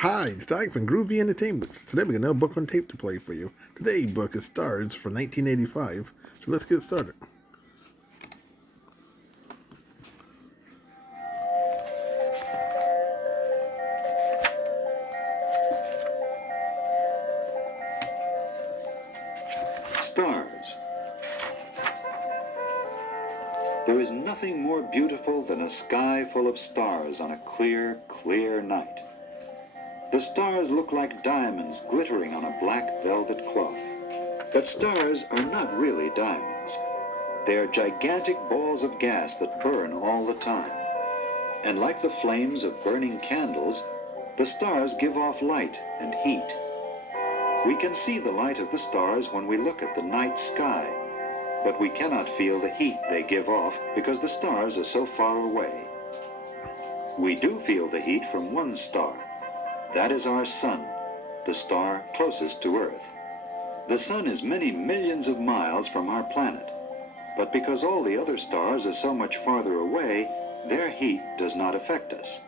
Hi, it's Dyke from Groovy Entertainment. Today we got another book on tape to play for you. Today's book is Stars from 1985, so let's get started. Stars. There is nothing more beautiful than a sky full of stars on a clear, clear night. The stars look like diamonds glittering on a black velvet cloth. But stars are not really diamonds. They are gigantic balls of gas that burn all the time. And like the flames of burning candles, the stars give off light and heat. We can see the light of the stars when we look at the night sky, but we cannot feel the heat they give off because the stars are so far away. We do feel the heat from one star. That is our sun, the star closest to Earth. The sun is many millions of miles from our planet, but because all the other stars are so much farther away, their heat does not affect us.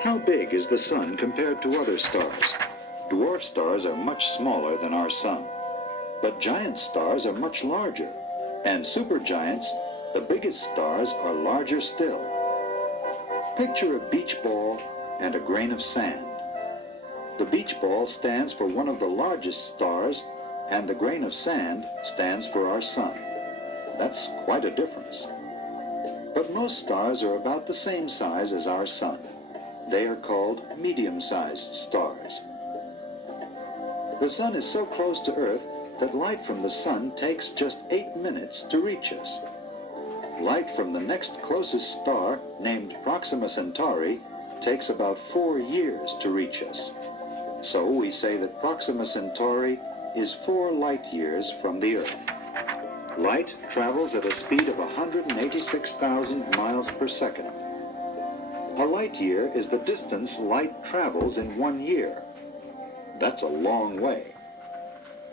How big is the sun compared to other stars? Dwarf stars are much smaller than our sun, but giant stars are much larger, and supergiants, the biggest stars, are larger still. Picture a beach ball and a grain of sand. The beach ball stands for one of the largest stars, and the grain of sand stands for our sun. That's quite a difference. But most stars are about the same size as our sun. They are called medium-sized stars. The sun is so close to Earth that light from the sun takes just 8 minutes to reach us. Light from the next closest star, named Proxima Centauri, takes about 4 years to reach us. So we say that Proxima Centauri is 4 light years from the Earth. Light travels at a speed of 186,000 miles per second. A light year is the distance light travels in 1 year. That's a long way.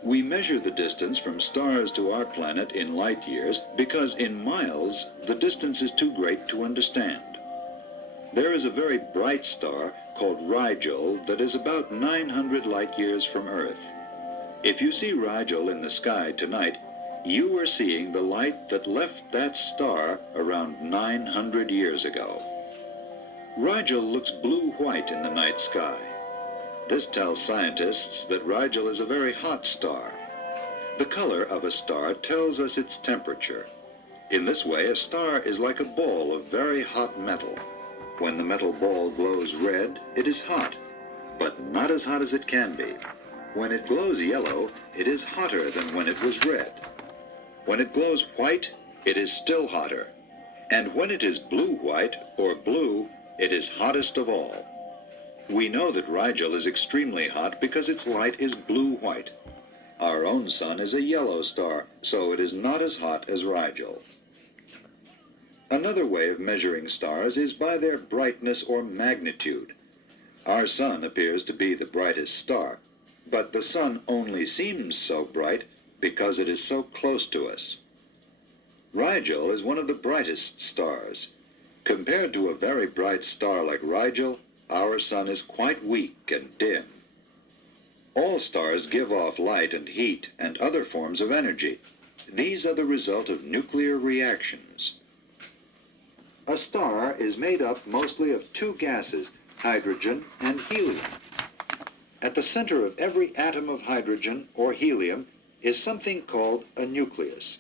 We measure the distance from stars to our planet in light years because in miles the distance is too great to understand. There is a very bright star called Rigel that is about 900 light years from Earth. If you see Rigel in the sky tonight, you are seeing the light that left that star around 900 years ago. Rigel looks blue-white in the night sky. This tells scientists that Rigel is a very hot star. The color of a star tells us its temperature. In this way, a star is like a ball of very hot metal. When the metal ball glows red, it is hot, but not as hot as it can be. When it glows yellow, it is hotter than when it was red. When it glows white, it is still hotter. And when it is blue-white or blue, it is hottest of all. We know that Rigel is extremely hot because its light is blue-white. Our own sun is a yellow star, so it is not as hot as Rigel. Another way of measuring stars is by their brightness or magnitude. Our sun appears to be the brightest star, but the sun only seems so bright because it is so close to us. Rigel is one of the brightest stars. Compared to a very bright star like Rigel, our sun is quite weak and dim. All stars give off light and heat and other forms of energy. These are the result of nuclear reactions. A star is made up mostly of 2 gases, hydrogen and helium. At the center of every atom of hydrogen or helium is something called a nucleus.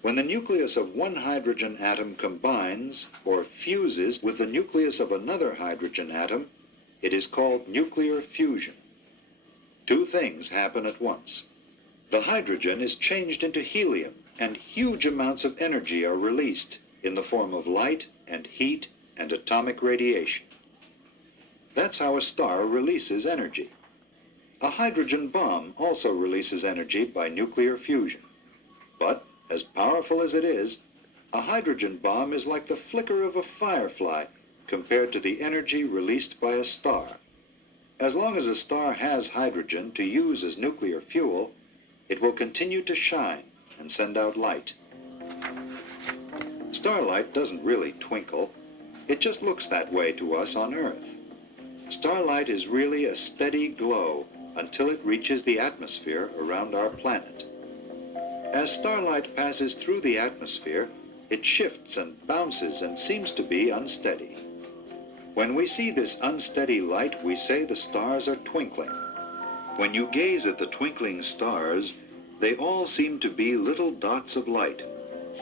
When the nucleus of one hydrogen atom combines or fuses with the nucleus of another hydrogen atom, it is called nuclear fusion. 2 things happen at once. The hydrogen is changed into helium, and huge amounts of energy are released in the form of light and heat and atomic radiation. That's how a star releases energy. A hydrogen bomb also releases energy by nuclear fusion. But as powerful as it is, a hydrogen bomb is like the flicker of a firefly compared to the energy released by a star. As long as a star has hydrogen to use as nuclear fuel, it will continue to shine and send out light. Starlight doesn't really twinkle. It just looks that way to us on Earth. Starlight is really a steady glow until it reaches the atmosphere around our planet. As starlight passes through the atmosphere, it shifts and bounces and seems to be unsteady. When we see this unsteady light, we say the stars are twinkling. When you gaze at the twinkling stars, they all seem to be little dots of light.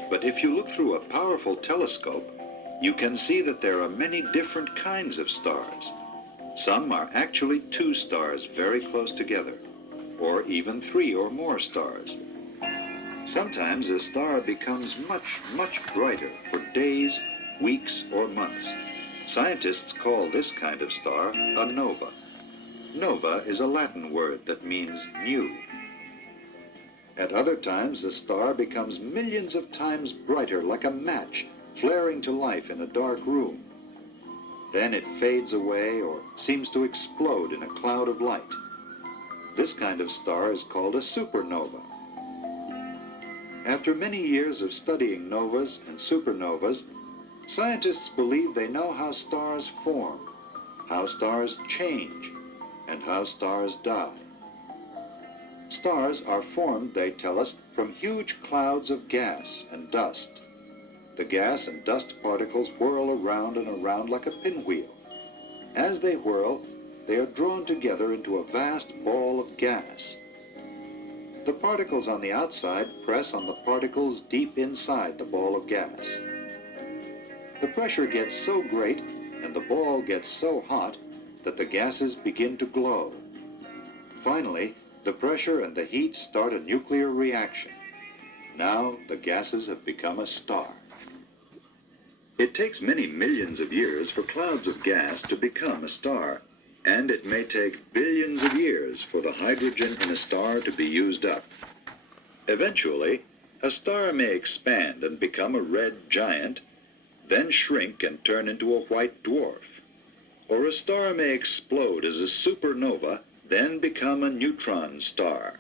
But if you look through a powerful telescope, you can see that there are many different kinds of stars. Some are actually two stars very close together, or even three or more stars. Sometimes a star becomes much, much brighter for days, weeks, or months. Scientists call this kind of star a nova. Nova is a Latin word that means new. At other times, the star becomes millions of times brighter, like a match flaring to life in a dark room. Then it fades away or seems to explode in a cloud of light. This kind of star is called a supernova. After many years of studying novas and supernovas, scientists believe they know how stars form, how stars change, and how stars die. Stars are formed, they tell us, from huge clouds of gas and dust. The gas and dust particles whirl around and around like a pinwheel. As they whirl, they are drawn together into a vast ball of gas. The particles on the outside press on the particles deep inside the ball of gas. The pressure gets so great and the ball gets so hot that the gases begin to glow. Finally, the pressure and the heat start a nuclear reaction. Now the gases have become a star. It takes many millions of years for clouds of gas to become a star, and it may take billions of years for the hydrogen in a star to be used up. Eventually, a star may expand and become a red giant, then shrink and turn into a white dwarf. Or a star may explode as a supernova, then become a neutron star.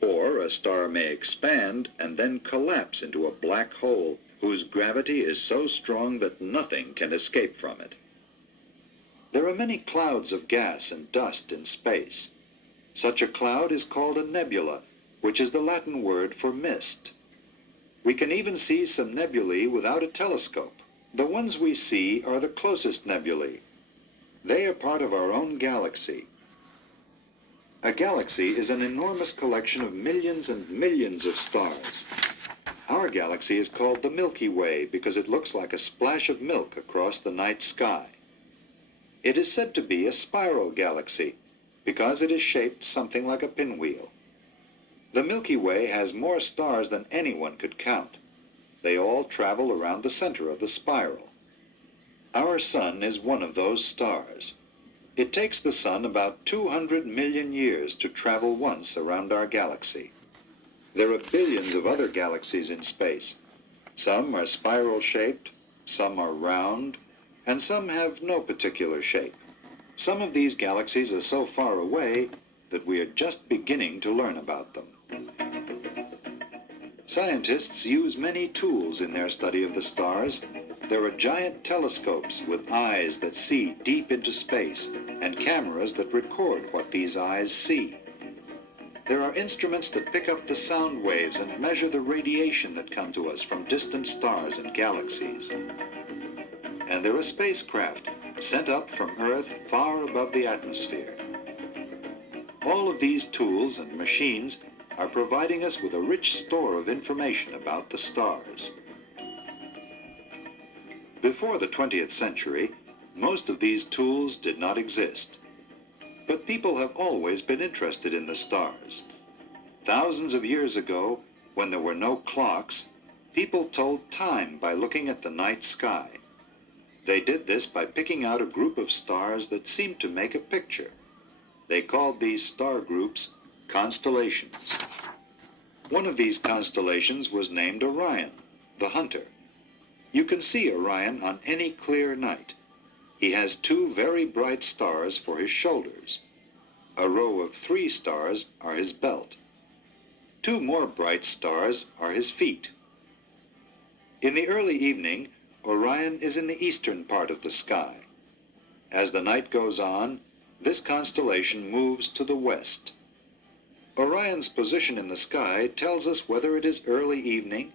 Or a star may expand and then collapse into a black hole whose gravity is so strong that nothing can escape from it. There are many clouds of gas and dust in space. Such a cloud is called a nebula, which is the Latin word for mist. We can even see some nebulae without a telescope. The ones we see are the closest nebulae. They are part of our own galaxy. A galaxy is an enormous collection of millions and millions of stars. Our galaxy is called the Milky Way because it looks like a splash of milk across the night sky. It is said to be a spiral galaxy because it is shaped something like a pinwheel. The Milky Way has more stars than anyone could count. They all travel around the center of the spiral. Our sun is one of those stars. It takes the sun about 200 million years to travel once around our galaxy. There are billions of other galaxies in space. Some are spiral-shaped, some are round, and some have no particular shape. Some of these galaxies are so far away that we are just beginning to learn about them. Scientists use many tools in their study of the stars. There are giant telescopes with eyes that see deep into space and cameras that record what these eyes see. There are instruments that pick up the sound waves and measure the radiation that come to us from distant stars and galaxies. And there are spacecraft sent up from Earth far above the atmosphere. All of these tools and machines are providing us with a rich store of information about the stars. Before the 20th century, most of these tools did not exist. But people have always been interested in the stars. Thousands of years ago, when there were no clocks, people told time by looking at the night sky. They did this by picking out a group of stars that seemed to make a picture. They called these star groups constellations. One of these constellations was named Orion, the hunter. You can see Orion on any clear night. He has two very bright stars for his shoulders. A row of 3 stars are his belt. 2 more bright stars are his feet. In the early evening, Orion is in the eastern part of the sky. As the night goes on, this constellation moves to the west. Orion's position in the sky tells us whether it is early evening,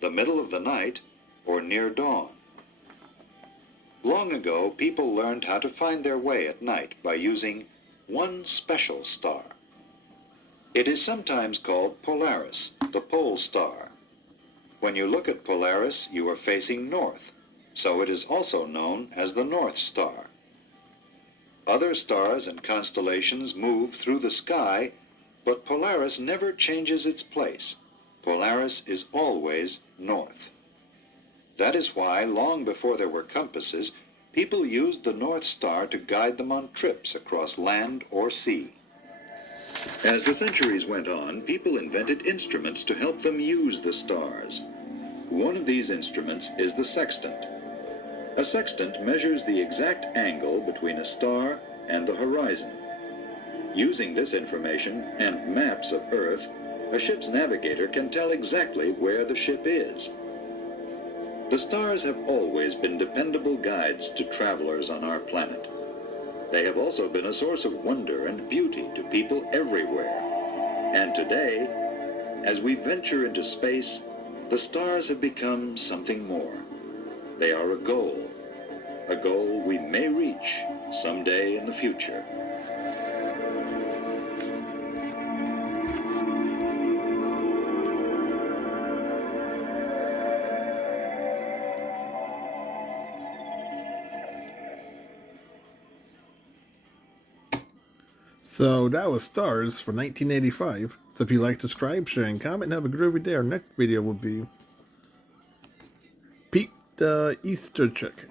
the middle of the night, or near dawn. Long ago, people learned how to find their way at night by using one special star. It is sometimes called Polaris, the pole star. When you look at Polaris, you are facing north, so it is also known as the North Star. Other stars and constellations move through the sky, but Polaris never changes its place. Polaris is always north. That is why, long before there were compasses, people used the North Star to guide them on trips across land or sea. As the centuries went on, people invented instruments to help them use the stars. One of these instruments is the sextant. A sextant measures the exact angle between a star and the horizon. Using this information and maps of Earth, a ship's navigator can tell exactly where the ship is. The stars have always been dependable guides to travelers on our planet. They have also been a source of wonder and beauty to people everywhere. And today, as we venture into space, the stars have become something more. They are a goal we may reach someday in the future. So that was Stars for 1985. So if you like, subscribe, share, and comment, and have a groovy day. Our next video will be Pete the Easter Chick.